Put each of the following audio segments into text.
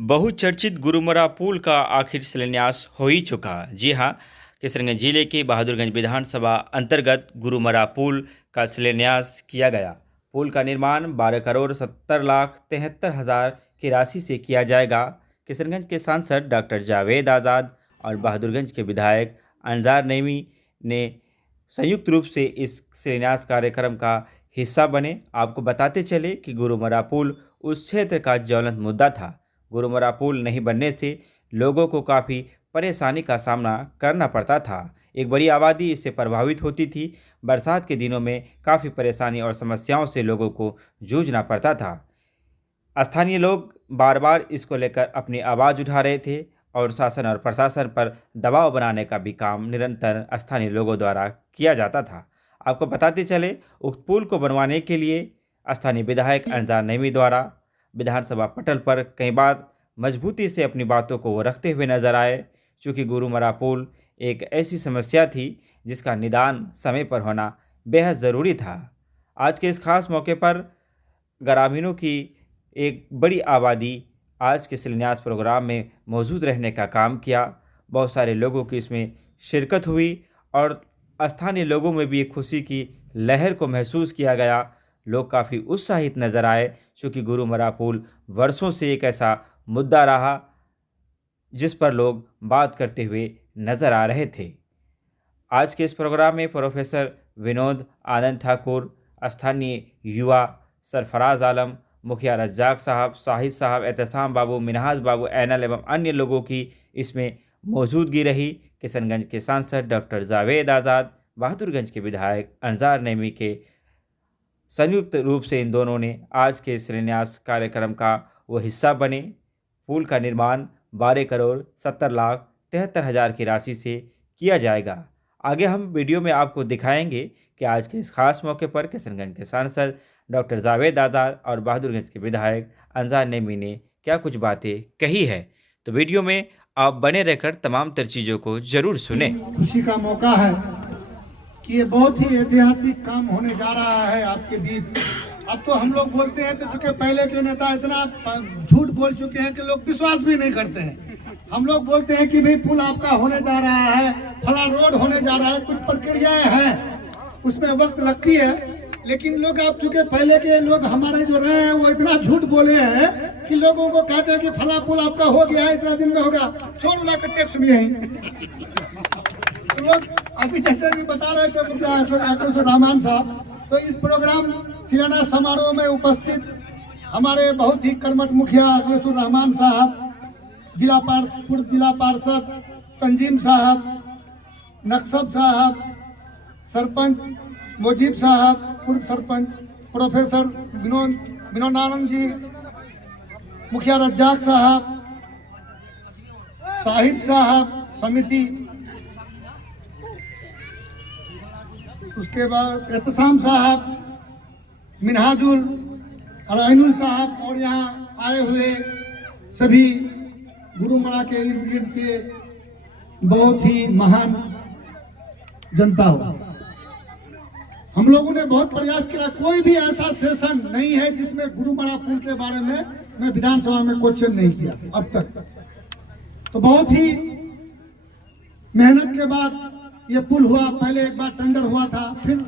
बहुचर्चित गुरुमुरा पुल का आखिर शिलान्यास हो ही चुका। जी हाँ, किशनगंज जिले के बहादुरगंज विधानसभा अंतर्गत गुरुमुरा पुल का शिलान्यास किया गया। पुल का निर्माण 12,70,73,000 की राशि से किया जाएगा। किशनगंज के सांसद डॉक्टर जावेद आज़ाद और बहादुरगंज के विधायक अंजार नईमी ने संयुक्त रूप से इस शिलान्यास कार्यक्रम का हिस्सा बने। आपको बताते चले कि गुरुमुरा पुल उस क्षेत्र का ज्वलंत मुद्दा था। गुरुमुरा पुल नहीं बनने से लोगों को काफ़ी परेशानी का सामना करना पड़ता था। एक बड़ी आबादी इससे प्रभावित होती थी। बरसात के दिनों में काफ़ी परेशानी और समस्याओं से लोगों को जूझना पड़ता था। स्थानीय लोग बार बार इसको लेकर अपनी आवाज़ उठा रहे थे और शासन और प्रशासन पर दबाव बनाने का भी काम निरंतर स्थानीय लोगों द्वारा किया जाता था। आपको बताते चले, उक्त पुल को बनवाने के लिए स्थानीय विधायक अंजार नईमी द्वारा विधानसभा पटल पर कई बार मजबूती से अपनी बातों को वो रखते हुए नजर आए। चूँकि गुरुमुरा पुल एक ऐसी समस्या थी जिसका निदान समय पर होना बेहद ज़रूरी था। आज के इस खास मौके पर ग्रामीणों की एक बड़ी आबादी आज के शिलान्यास प्रोग्राम में मौजूद रहने का काम किया। बहुत सारे लोगों की इसमें शिरकत हुई और स्थानीय लोगों में भी एक खुशी की लहर को महसूस किया गया। लोग काफ़ी उत्साहित नजर आए, क्योंकि गुरुमुरा पुल वर्षों से एक ऐसा मुद्दा रहा जिस पर लोग बात करते हुए नजर आ रहे थे। आज के इस प्रोग्राम में प्रोफेसर विनोद आनंद ठाकुर, स्थानीय युवा सरफराज आलम, मुखिया रज्जाक साहब, शाहिद साहब, एहतसाम बाबू, मिनहाज बाबू, ऐनल एवं अन्य लोगों की इसमें मौजूदगी रही। किशनगंज के सांसद डॉक्टर जावेद आज़ाद, बहादुरगंज के विधायक अंजार नईमी के संयुक्त रूप से इन दोनों ने आज के शिलान्यास कार्यक्रम का वो हिस्सा बने। पुल का निर्माण 12,70,73,000 की राशि से किया जाएगा। आगे हम वीडियो में आपको दिखाएंगे कि आज के इस खास मौके पर किशनगंज के सांसद डॉक्टर जावेद आज़ाद और बहादुरगंज के विधायक अंजार नईमी ने क्या कुछ बातें कही है। तो वीडियो में आप बने रहकर तमाम तर चीज़ों को जरूर सुने। खुशी का मौका है कि ये बहुत ही ऐतिहासिक काम होने जा रहा है आपके बीच। अब तो हम लोग बोलते हैं, तो चूंकि पहले के नेता इतना झूठ बोल चुके हैं कि लोग विश्वास भी नहीं करते हैं। हम लोग बोलते हैं कि भाई पुल आपका होने जा रहा है, फला रोड होने जा रहा है, कुछ प्रक्रियाएं हैं, उसमें वक्त लगती है। लेकिन लोग आप चूंकि पहले के लोग हमारे जो रहे हैं वो इतना झूठ बोले हैं कि लोगों को कहते हैं कि फला पुल आपका हो गया है, इतना दिन में होगा, छोड़ उला के टैक्स भी है। तो लोग अभी जैसे भी बता रहे थे मुखिया रहमान साहब, तो इस प्रोग्राम शिलान्यास समारोह में उपस्थित हमारे बहुत ही कर्मठ मुखिया रहमान साहब, पूर्व जिला पार्षद तंजीम साहब, नक्सब साहब, सरपंच मुजीब साहब, पूर्व सरपंच प्रोफेसर विनोद आनंद जी, मुखिया रज्जाक साहब, शाहिद साहब, समिति, उसके बाद एहतसाम साहब, मिनहाजुल और ऐनुल साहब, और यहाँ आए हुए सभी गुरुमुरा के इर्द गिर्द के बहुत ही महान जनता हो। हम लोगों ने बहुत प्रयास किया, कोई भी ऐसा सेशन नहीं है जिसमें गुरुमुरा पुल के बारे में मैं विधानसभा में क्वेश्चन नहीं किया अब तक। तो बहुत ही मेहनत के बाद ये पुल हुआ। पहले एक बार टेंडर हुआ था, फिर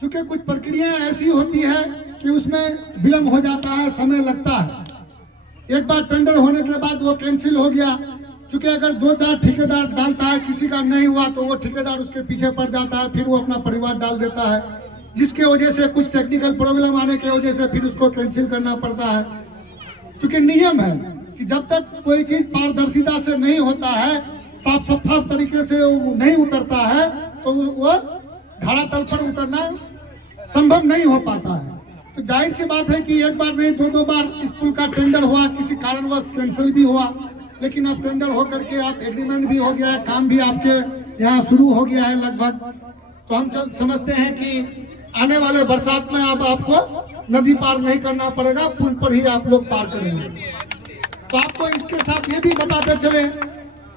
चूंकि कुछ प्रक्रियाएं ऐसी होती है कि उसमें विलम्ब हो जाता है, समय लगता है। एक बार टेंडर होने के बाद वो कैंसिल हो गया, क्योंकि अगर 2-4 ठेकेदार डालता है, किसी का नहीं हुआ तो वो ठेकेदार उसके पीछे पड़ जाता है, फिर वो अपना परिवार डाल देता है, जिसके वजह से कुछ टेक्निकल प्रॉब्लम आने की वजह से फिर उसको कैंसिल करना पड़ता है। क्योंकि नियम है कि जब तक कोई चीज पारदर्शिता से नहीं होता है, साफ साफ तरीके से नहीं उतरता है, तो वो धरातल पर उतरना संभव नहीं हो पाता है। तो जाहिर सी बात है कि एक बार नहीं 2-2 बार इस पुल का टेंडर हुआ, किसी कारणवश कैंसिल भी हुआ, लेकिन अब टेंडर होकर के आप एग्रीमेंट भी हो गया है, काम भी आपके यहाँ शुरू हो गया है लगभग। तो हम समझते हैं कि आने वाले बरसात में अब आपको नदी पार नहीं करना पड़ेगा, पुल पर ही आप लोग पार करेंगे। तो आपको इसके साथ ये भी बताते चले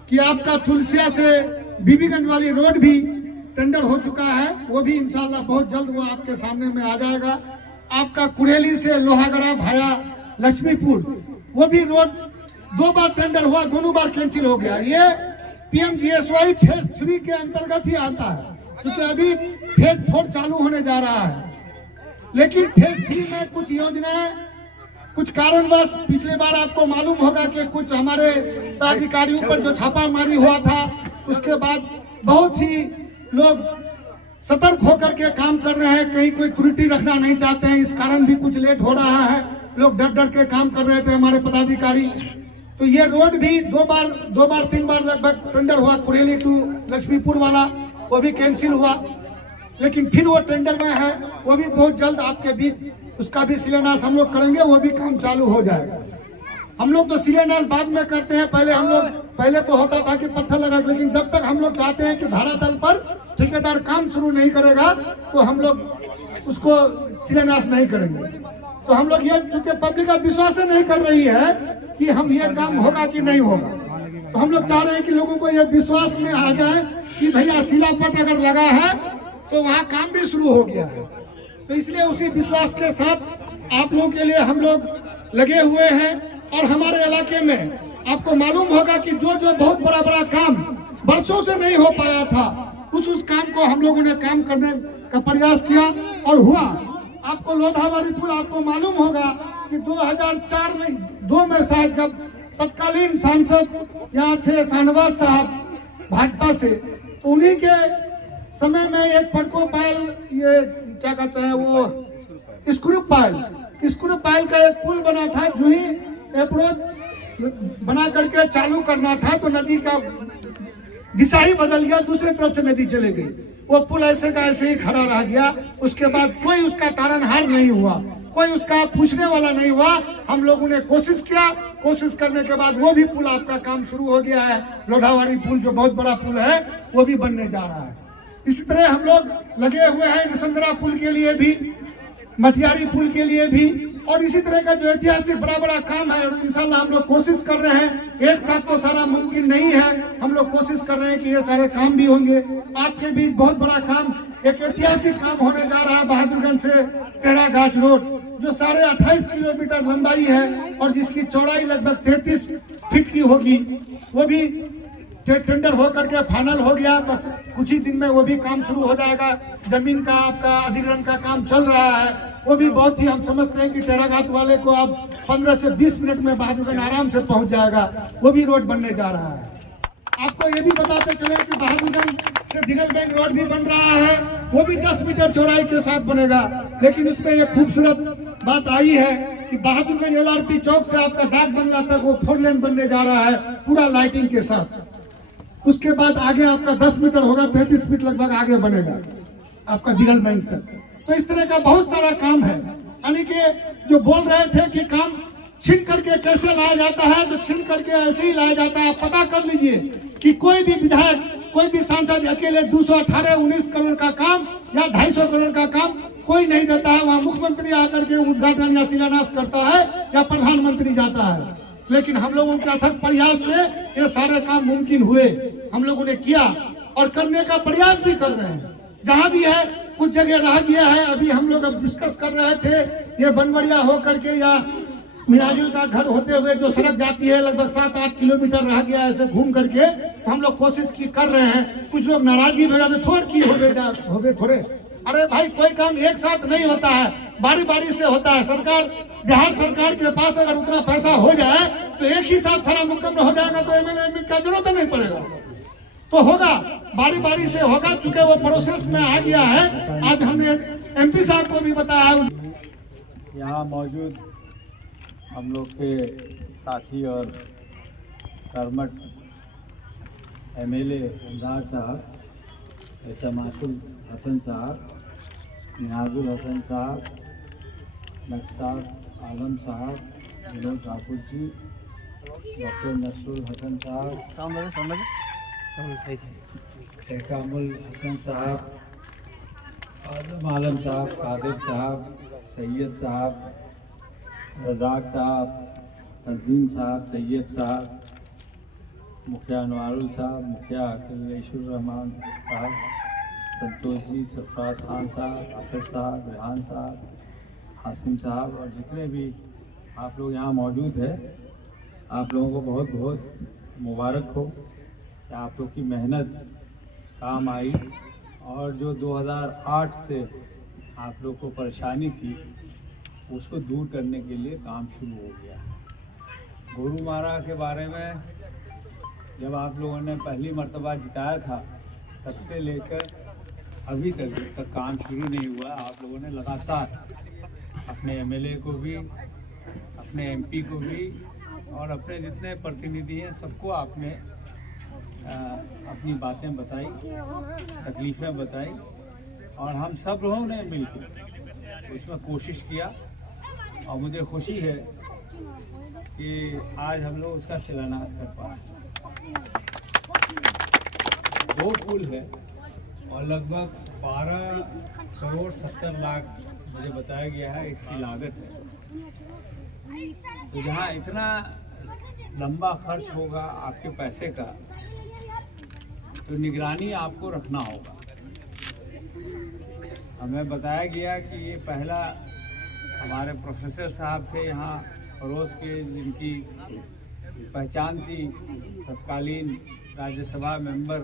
कि आपका तुलसिया से बीबीगंज वाली रोड भी टेंडर हो चुका है, वो भी इंशाल्लाह बहुत जल्द वो आपके सामने में आ जाएगा। आपका कुरेली से लोहागड़ा भाया लक्ष्मीपुर, वो भी रोड 2 बार टेंडर हुआ, दोनों बार कैंसिल हो गया। ये पीएमजीएसवाई फेज 3 के अंतर्गत ही आता है, क्योंकि अभी फेज 4 चालू होने जा रहा है। लेकिन फेज 3 में कुछ योजनाएं कुछ कारणवश, पिछले बार आपको मालूम होगा कि कुछ हमारे पदाधिकारियों पर जो छापामारी हुआ था, उसके बाद बहुत ही लोग सतर्क होकर के काम कर रहे हैं, कहीं कोई त्रुटि रखना नहीं चाहते हैं। इस कारण भी कुछ लेट हो रहा है। लोग डर डर के काम कर रहे थे हमारे पदाधिकारी। तो ये रोड भी 2 बार 3 बार लगभग टेंडर हुआ, कुरेली टू लक्ष्मीपुर वाला, वो भी कैंसिल हुआ। लेकिन फिर वो टेंडर में है, वो भी बहुत जल्द आपके बीच उसका भी शिलान्यास हम लोग करेंगे, वो भी काम चालू हो जाएगा। हम लोग तो शिलान्यास बाद में करते हैं, पहले तो होता था कि पत्थर लगा, लेकिन जब तक हम लोग चाहते हैं कि धरातल पर ठेकेदार काम शुरू नहीं करेगा तो हम लोग उसको शिलान्यास नहीं करेंगे। तो हम लोग ये, चूंकि पब्लिक अब विश्वास नहीं कर रही है कि हम ये काम होगा कि नहीं होगा, तो हम लोग चाह रहे हैं कि लोगों को ये विश्वास में आ जाए कि भैया शिलापट अगर लगा है तो वहाँ काम भी शुरू हो गया है। तो इसलिए उसी विश्वास के साथ आप लोगों के लिए हम लोग लगे हुए हैं। और हमारे इलाके में आपको मालूम होगा कि जो बहुत बड़ा काम वर्षों से नहीं हो पाया था, उस काम को हम लोगों ने काम करने का प्रयास किया और हुआ। आपको लोधावाड़ी पुल आपको मालूम होगा कि 2004 में 2 में शायद, जब तत्कालीन सांसद यहाँ थे शाहनवाज साहब भाजपा से, तो उन्हीं के समय में एक पटको पायल, ये क्या कहते हैं वो स्क्रू पायल का एक पुल बना था। जो ही अप्रोच बना करके चालू करना था तो नदी का दिशा ही बदल गया, दूसरे तरफ से नदी चले गई। वो पुल ऐसे का ऐसे ही खड़ा रह गया। उसके बाद कोई उसका तारनहार नहीं हुआ, कोई उसका पूछने वाला नहीं हुआ। हम लोगों ने कोशिश किया, कोशिश करने के बाद वो भी पुल आपका काम शुरू हो गया है। लोधावाड़ी पुल जो बहुत बड़ा पुल है वो भी बनने जा रहा है। इसी तरह हम लोग लगे हुए हैं निसंदरा पुल के लिए भी, मटियारी पुल के लिए भी, और इसी तरह का जो ऐतिहासिक बड़ा काम है, इंशाल्लाह हम लोग कोशिश कर रहे हैं। एक साथ तो सारा मुमकिन नहीं है, हम लोग कोशिश कर रहे हैं कि ये सारे काम भी होंगे। आपके बीच बहुत बड़ा काम, एक ऐतिहासिक काम होने जा रहा है बहादुरगंज से टेढ़ाघाट रोड, जो 28.5 किलोमीटर लंबाई है और जिसकी चौड़ाई लगभग 33 फीट की होगी। वो भी टेंडर होकर के फाइनल हो गया, बस कुछ ही दिन में वो भी काम शुरू हो जाएगा। जमीन का आपका अधिग्रहण का काम चल रहा है, वो भी बहुत ही, हम समझते हैं कि टेढ़ाघाट वाले को अब 15 से 20 मिनट में बहादुरगंज आराम से पहुंच जाएगा। वो भी रोड बनने जा रहा है। आपको ये भी बताते चले कि बहादुरगंज से दिगलबैंक रोड भी बन रहा है, वो भी 10 मीटर चौड़ाई के साथ बनेगा। लेकिन उसमें एक खूबसूरत बात आई है कि बहादुरगंज LRP चौक से आपका डाक बंगला तक वो 4 लेन बनने जा रहा है, पूरा लाइटिंग के साथ। उसके बाद आगे आपका 10 मीटर होगा, 33 फीट लगभग आगे बनेगा आपका दिगलबैंक तक। तो इस तरह का बहुत सारा काम है। यानी कि जो बोल रहे थे कि काम छीन करके कैसे लाया जाता है, तो छीन करके ऐसे ही लाया जाता है। आप पता कर लीजिए कि कोई भी विधायक, कोई भी सांसद अकेले 218-19 करोड़ का काम या 250 करोड़ का काम कोई नहीं देता है। वहाँ मुख्यमंत्री आकर के उद्घाटन या शिलान्यास करता है या प्रधानमंत्री जाता है। लेकिन हम लोगों के अथक प्रयास से ये सारे काम मुमकिन हुए, हम लोगों ने किया और करने का प्रयास भी कर रहे हैं। जहाँ भी है कुछ जगह रह गया है, अभी हम लोग अब डिस्कस कर रहे थे, ये बनवरिया होकर के या मिराजुल का घर होते हुए जो सड़क जाती है लगभग 7-8 किलोमीटर रह गया है, ऐसे घूम करके तो हम लोग कोशिश की कर रहे हैं। कुछ लोग नाराजगी भेजा तो छोड़ की हो गए थोड़े। अरे भाई, कोई काम एक साथ नहीं होता है, बारी बारी से होता है। बिहार सरकार के पास अगर उतना पैसा हो जाए तो एक ही साथ सारा मुकम्मल हो जाएगा, तो MLA का जरूरत नहीं पड़ेगा, तो होगा, बारी बारी से होगा। चूंकि वो प्रोसेस में आ गया है। आज हमने MP साहब को भी बताया। यहाँ मौजूद हम लोग के साथी और कर्मठ MLA अंजार साहब, तमाशुल हसन साहब, निनाजुल हसन साहब, नक्सार आलम साहब, विनोद ठाकुर जी, डॉक्टर नसरुल हसन साहब, एकामुल हसन साहब, आदम आलम साहब, कादिर साहब, सैयद साहब, रजाक साहब, तंजीम साहब, तैयब साहब, मुखिया अनवारुल साहब, मुखिया अखिलेशुर रहमान साहब, संतोष जी, सरफराज खान साहब, असद साहब, रेहान साहब, हासिम साहब और जितने भी आप लोग यहाँ मौजूद है, आप लोगों को बहुत बहुत मुबारक हो कि आप लोग की मेहनत काम आई और जो 2008 से आप लोग को परेशानी थी उसको दूर करने के लिए काम शुरू हो गया। गोरुमारा के बारे में जब आप लोगों ने पहली मर्तबा जिताया था तब से लेकर अभी तक काम शुरू नहीं हुआ। आप लोगों ने लगातार अपने एमएलए को भी, अपने एमपी को भी और अपने जितने प्रतिनिधि हैं सबको आपने अपनी बातें बताई, तकलीफ़ें बताई और हम सब लोगों ने मिलकर उसमें कोशिश किया और मुझे खुशी है कि आज हम लोग उसका शिलान्यास कर पाए। 2 पुल है और लगभग 12 करोड़ 70 लाख मुझे बताया गया है इसकी लागत है। तो जहाँ इतना लंबा खर्च होगा आपके पैसे का तो निगरानी आपको रखना होगा। हमें बताया गया कि ये पहला हमारे प्रोफेसर साहब थे यहाँ पड़ोस के, जिनकी पहचान थी तत्कालीन राज्यसभा मेंबर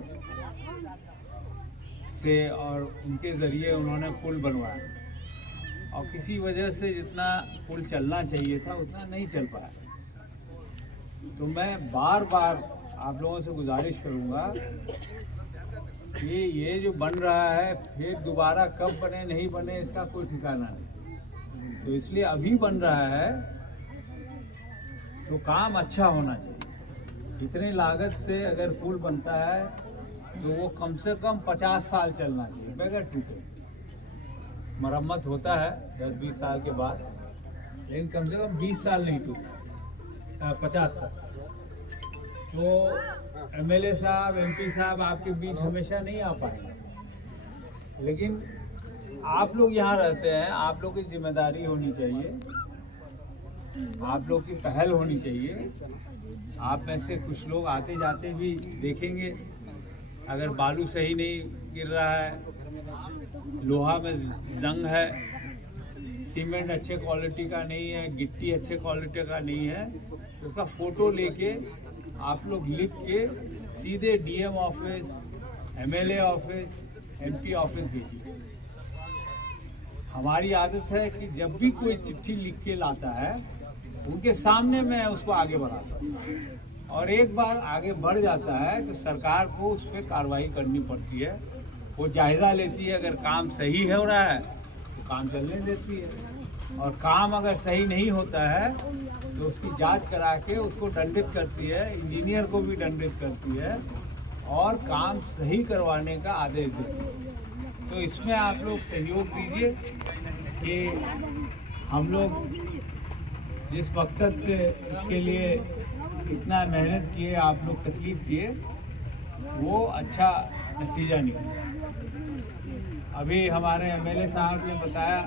से और उनके ज़रिए उन्होंने पुल बनवाया और किसी वजह से जितना पुल चलना चाहिए था उतना नहीं चल पाया। तो मैं बार बार आप लोगों से गुजारिश करूंगा कि ये जो बन रहा है फिर दोबारा कब बने नहीं बने इसका कोई ठिकाना नहीं। तो इसलिए अभी बन रहा है तो काम अच्छा होना चाहिए। इतनी लागत से अगर पुल बनता है तो वो कम से कम 50 साल चलना चाहिए बगैर टूटे। मरम्मत होता है 10-20 साल के बाद, लेकिन कम से कम 20 साल नहीं टूटे, 50 साल। तो एमएलए साहब, एमपी साहब आपके बीच हमेशा नहीं आ पाएंगे, लेकिन आप लोग यहाँ रहते हैं, आप लोग की जिम्मेदारी होनी चाहिए, आप लोग की पहल होनी चाहिए। आप में से कुछ लोग आते जाते भी देखेंगे, अगर बालू सही नहीं गिर रहा है, लोहा में जंग है, सीमेंट अच्छे क्वालिटी का नहीं है, गिट्टी अच्छे क्वालिटी का नहीं है, तो उसका फ़ोटो लेके आप लोग लिख के सीधे DM office, MLA office, MP office भेजिए। हमारी आदत है कि जब भी कोई चिट्ठी लिख के लाता है उनके सामने मैं उसको आगे बढ़ाता हूँ और एक बार आगे बढ़ जाता है तो सरकार को उस पर कार्रवाई करनी पड़ती है। वो जायज़ा लेती है, अगर काम सही हो रहा है तो काम चलने देती है और काम अगर सही नहीं होता है तो उसकी जांच करा के उसको दंडित करती है, इंजीनियर को भी दंडित करती है और काम सही करवाने का आदेश देती है। तो इसमें आप लोग सहयोग दीजिए कि हम लोग जिस मकसद से इसके लिए इतना मेहनत किए, आप लोग तकलीफ किए, वो अच्छा नतीजा निकले। अभी हमारे एमएलए साहब ने बताया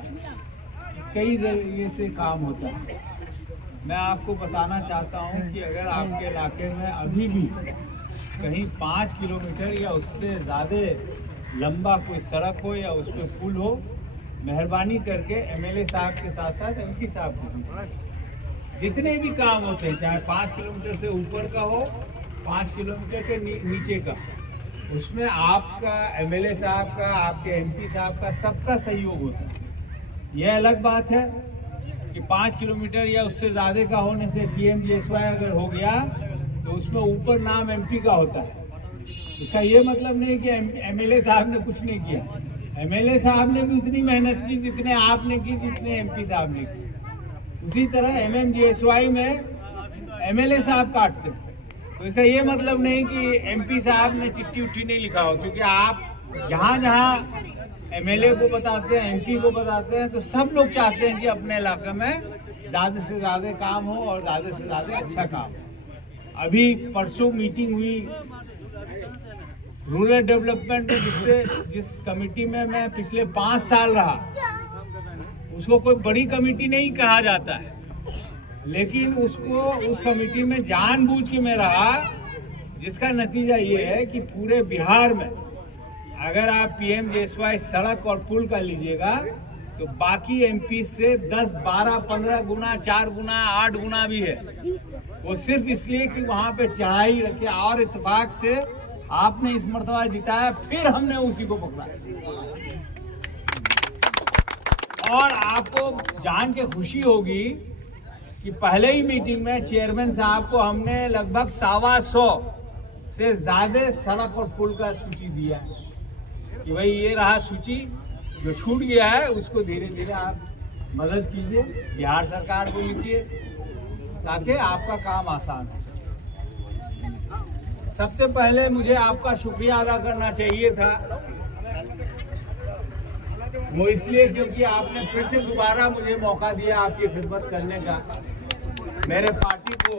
कई जरिए से काम होता है। मैं आपको बताना चाहता हूं कि अगर आपके इलाके में अभी भी कहीं 5 किलोमीटर या उससे ज़्यादा लंबा कोई सड़क हो या उस पर पुल हो, मेहरबानी करके एमएलए साहब के साथ साथ एमपी साहब को भी, जितने भी काम होते हैं, चाहे 5 किलोमीटर से ऊपर का हो, 5 किलोमीटर के नीचे का, उसमें आपका, एमएलए साहब का, आपके एमपी साहब का, सबका सहयोग होता है। यह अलग बात है कि 5 किलोमीटर या उससे ज़्यादा का होने से PMGSY अगर हो गया तो उसमें ऊपर नाम एमपी का होता है। इसका ये मतलब नहीं कि एमएलए साहब ने कुछ नहीं किया। एमएलए साहब ने भी उतनी मेहनत की जितने आपने की, जितने एमपी साहब ने की। उसी तरह MMGSY में एमएलए साहब काटते हैं। तो इसका ये मतलब नहीं कि एमपी साहब ने चिट्ठी उट्ठी नहीं लिखा हो, क्योंकि आप जहाँ जहाँ एमएलए को बताते हैं, एमपी को बताते हैं, तो सब लोग चाहते हैं कि अपने इलाके में ज़्यादा से ज़्यादा काम हो और ज़्यादा से ज़्यादा अच्छा काम हो। अभी परसों मीटिंग हुई रूरल डेवलपमेंट में, जिस कमेटी में मैं पिछले 5 साल रहा, उसको कोई बड़ी कमेटी नहीं कहा जाता है, लेकिन उसको उस कमेटी में जानबूझ के मैं रहा, जिसका नतीजा ये है कि पूरे बिहार में अगर आप PMGSY सड़क और पुल का लीजिएगा तो बाकी MP से 10, 12, 15 गुना, 4 गुना, 8 गुना भी है। वो सिर्फ इसलिए कि वहां पे चढ़ाई रखे और इत्तेफाक से आपने इस मर्तबा जिताया, फिर हमने उसी को पकड़ा। और आपको जान के खुशी होगी कि पहले ही मीटिंग में चेयरमैन साहब को हमने लगभग 125 से ज्यादा सड़क और पुल का सूची दिया है कि भाई ये रहा सूची, जो छूट गया है उसको धीरे धीरे आप मदद कीजिए, बिहार सरकार को लिखिए ताकि आपका काम आसान हो। सबसे पहले मुझे आपका शुक्रिया अदा करना चाहिए था, वो इसलिए क्योंकि आपने फिर से दोबारा मुझे मौका दिया आपकी खिदमत करने का। मेरे पार्टी को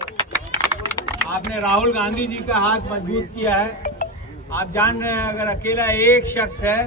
आपने राहुल गांधी जी का हाथ मजबूत किया है। आप जान रहे हैं अगर अकेला एक शख्स है